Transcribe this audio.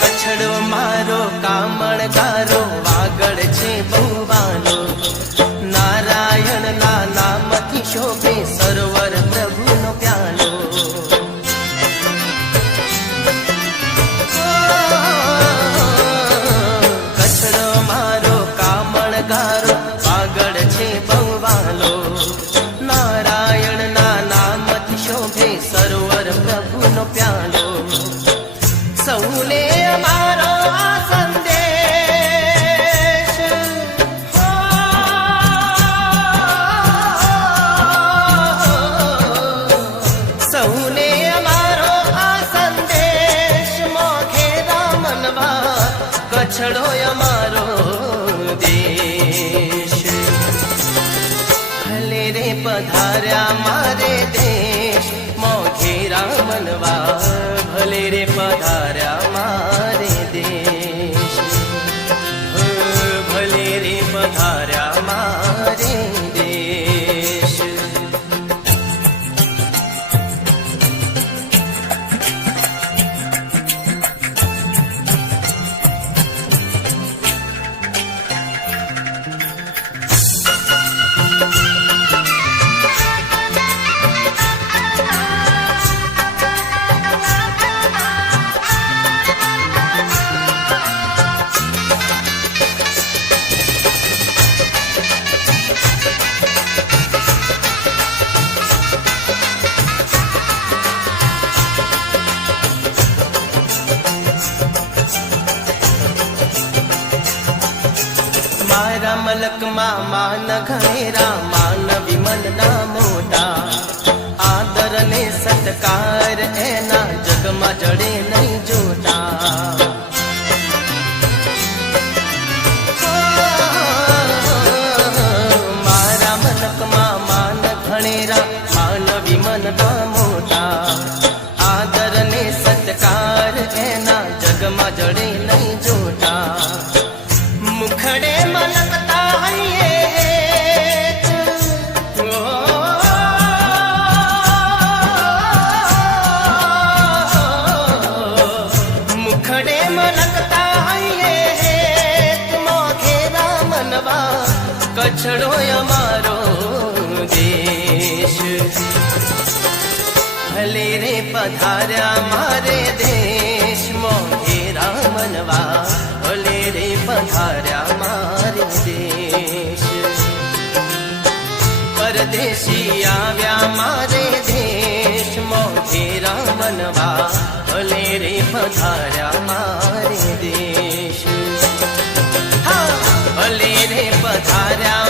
કચ્છડો મારો કામણગારો વાગડ છે બહુ વાલો, નારાયણ ના નામથી શોભે સરોવર પ્રભુનો પ્યાલો. કચ્છડો મારો કામણગારો વાગડ છે બહુ વાલો, નારાયણ ના નામથી શોભે સરોવર પ્રભુનો પ્યાલો. સૌને અમારો આ સંદેશ, સૌને અમારો આ સંદેશ, મોઘેરા મનવા કચ્છડો અમારો દેશ. ભલે રે પધાર્યા મારે દેશ, મોઘેરા મનવા ભલે રે પધાર્યા મારે દેશ, ભલે રે પધાર્યા મારે દેશ. મારા મલકમાં માન ઘેરા, માન વિમલ ના મોટા, આદર ને સત્કાર એના જગમાં જડે નહીં જોતા. મારા મલકમાં માન ઘેરા, માન વિમલ ના મોટા, આદર ને સત્કાર એના જગમાં જડે નહીં જોતા. મુખડે મલકતા હૈયે, મુખડે મલકતા હૈયે, મોઘેરા મનવા કચ્છડો અમારો દેશ. ભલે રે પધાર્યા મારે દેશ, મોઘેરા મનવા ભલે રે પધાર્યા મારે દેશ. પરદેશી આવ્યા મારે દેશ, મોઘેરા મનવા ભલે રે પધાર્યા મારે દેશ. ભલે રે પધાર્યા